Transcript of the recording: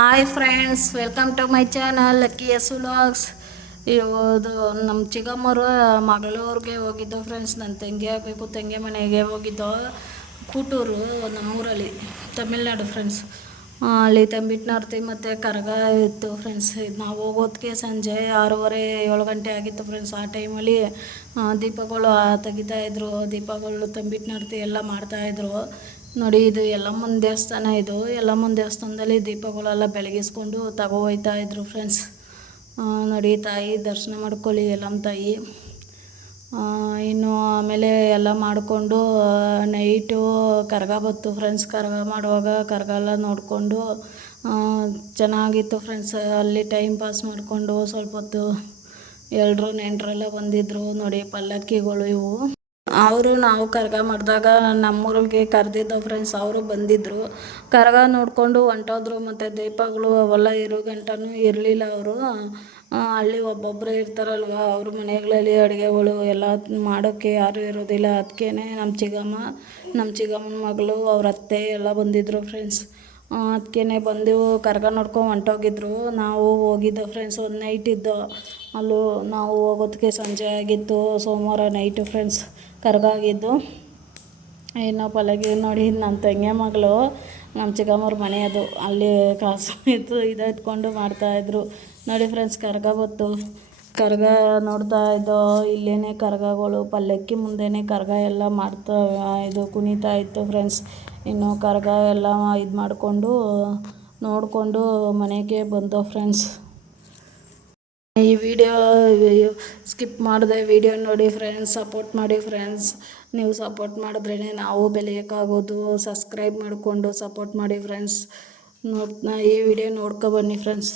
Hi friends, welcome to my channel lucky S vlogs. ಇದು ನಮ್ಮ ಚಿಕ್ಕಮ್ಮರು ಮಗಳೂರಿಗೆ ಹೋಗಿದ್ದೋ friends. ನನ್ನ ತಂಗಿ ಆಗಬೇಕು, ತಂಗಿ ಮನೆಗೆ ಹೋಗಿದ್ದೋ. ಕೂಟೂರು ನಮ್ಮೂರಲ್ಲಿ, ತಮಿಳ್ನಾಡು ಫ್ರೆಂಡ್ಸ್. ಅಲ್ಲಿ ತಂಬಿಟ್ನಾರ್ತಿ ಮತ್ತು ಕರಗ ಇತ್ತು ಫ್ರೆಂಡ್ಸ್. ಇದು ನಾವು ಹೋಗೋದಕ್ಕೆ ಸಂಜೆ 6:30-7 ಗಂಟೆ ಆಗಿತ್ತು ಫ್ರೆಂಡ್ಸ್. ಆ ಟೈಮಲ್ಲಿ ದೀಪಗಳು ತೆಗಿತಾಯಿದ್ರು, ದೀಪಗಳು ತಂಬಿಟ್ನಾರ್ತಿ ಎಲ್ಲ ಮಾಡ್ತಾಯಿದ್ರು ನೋಡಿ. ಇದು ಯಲ್ಲಮ್ಮನ ದೇವಸ್ಥಾನ. ಇದು ಯಲ್ಲಮ್ಮನ ದೇವಸ್ಥಾನದಲ್ಲಿ ದೀಪಗಳೆಲ್ಲ ಬೆಳಗಿಸ್ಕೊಂಡು ಹೋಯ್ತಾ ಇದ್ರು ಫ್ರೆಂಡ್ಸ್. ನೋಡಿ, ತಾಯಿ ದರ್ಶನ ಮಾಡ್ಕೊಳ್ಳಿ, ಯಲ್ಲಮ್ಮ ತಾಯಿ. ಇನ್ನು ಆಮೇಲೆ ಎಲ್ಲ ಮಾಡಿಕೊಂಡು ನೈಟು ಕರಗ ಬತ್ತು ಫ್ರೆಂಡ್ಸ್. ಕರಗ ಮಾಡುವಾಗ ಕರಗ ಎಲ್ಲ ನೋಡಿಕೊಂಡು ಚೆನ್ನಾಗಿತ್ತು ಫ್ರೆಂಡ್ಸ್. ಅಲ್ಲಿ ಟೈಮ್ ಪಾಸ್ ಮಾಡಿಕೊಂಡು ಸ್ವಲ್ಪ ಹೊತ್ತು ಎಲ್ರು ನೆಂಟರೆಲ್ಲ ಬಂದಿದ್ದರು ನೋಡಿ. ಪಲ್ಲಕ್ಕಿಗಳು ಇವು ನಾವು ಕರಗ ಮಾಡಿದಾಗ ನಮ್ಮೂರಿಗೆ ಕರೆದಿದ್ದ ಫ್ರೆಂಡ್ಸ್. ಅವರು ಬಂದಿದ್ದರು, ಕರಗ ನೋಡಿಕೊಂಡು ಹೊಂಟೋದ್ರು. ಮತ್ತು ದೀಪಗಳು ಅವೆಲ್ಲ ಇರೋ ಗಂಟನೂ ಇರಲಿಲ್ಲ ಅವರು. ಅಲ್ಲಿ ಒಬ್ಬೊಬ್ಬರೇ ಇರ್ತಾರಲ್ವ, ಅವ್ರ ಮನೆಗಳಲ್ಲಿ ಅಡುಗೆಗಳು ಎಲ್ಲ ಮಾಡೋಕ್ಕೆ ಯಾರೂ ಇರೋದಿಲ್ಲ. ಅದಕ್ಕೇ ನಮ್ಮ ಚಿಕ್ಕಮ್ಮನ ಮಗಳು, ಅವ್ರ ಅತ್ತೆ ಎಲ್ಲ ಬಂದಿದ್ದರು ಫ್ರೆಂಡ್ಸ್. ಅದಕ್ಕೇ ಬಂದು ಕರಗ ನೋಡ್ಕೊಂಡು ಹೊಂಟೋಗಿದ್ರು. ನಾವು ಹೋಗಿದ್ದೋ ಫ್ರೆಂಡ್ಸ್. ಒಂದು ನೈಟ್ ಇದ್ದೋ ಅಲ್ಲೂ. ನಾವು ಹೋಗೋದಕ್ಕೆ ಸಂಜೆ ಆಗಿತ್ತು, ಸೋಮವಾರ ನೈಟು ಫ್ರೆಂಡ್ಸ್ ಕರಗ ಆಗಿದ್ದು. ಏನೋ ಪಲ್ಲಕ್ಕಿ ನೋಡಿ, ನನ್ನ ತಂಗಿ ಮಗಳು, ನಮ್ಮ ಚಿಕ್ಕಮ್ಮವ್ರ ಮನೆ ಅದು. ಅಲ್ಲಿ ಕಾಸು ಇಟ್ಕೊಂಡು ಮಾಡ್ತಾಯಿದ್ರು ನೋಡಿ ಫ್ರೆಂಡ್ಸ್. ಕರಗ ಬತ್ತು, ಕರಗ ನೋಡ್ತಾ ಇದ್ದೋ. ಇಲ್ಲೇ ಕರಗಗಳು, ಪಲ್ಲಕ್ಕಿ ಮುಂದೆನೇ ಕರಗ ಎಲ್ಲ ಕುಣಿತಾ ಇತ್ತು ಫ್ರೆಂಡ್ಸ್. ಇನ್ನು ಕರಗ ಎಲ್ಲ ಇದು ಮಾಡಿಕೊಂಡು ನೋಡಿಕೊಂಡು ಮನೆಗೆ ಬಂದೋ ಫ್ರೆಂಡ್ಸ್. ಈ ವಿಡಿಯೋ ಸ್ಕಿಪ್ ಮಾಡಿದೆ, ವಿಡಿಯೋ ನೋಡಿ ಫ್ರೆಂಡ್ಸ್. ಸಪೋರ್ಟ್ ಮಾಡಿ ಫ್ರೆಂಡ್ಸ್. ನೀವು ಸಪೋರ್ಟ್ ಮಾಡಿದ್ರೇ ನಾವು ಬೆಳೆಯೋಕ್ಕಾಗೋದು. ಸಬ್ಸ್ಕ್ರೈಬ್ ಮಾಡಿಕೊಂಡು ಸಪೋರ್ಟ್ ಮಾಡಿ ಫ್ರೆಂಡ್ಸ್. ಈ ವಿಡಿಯೋ ನೋಡ್ಕೊಬನ್ನಿ ಫ್ರೆಂಡ್ಸ್.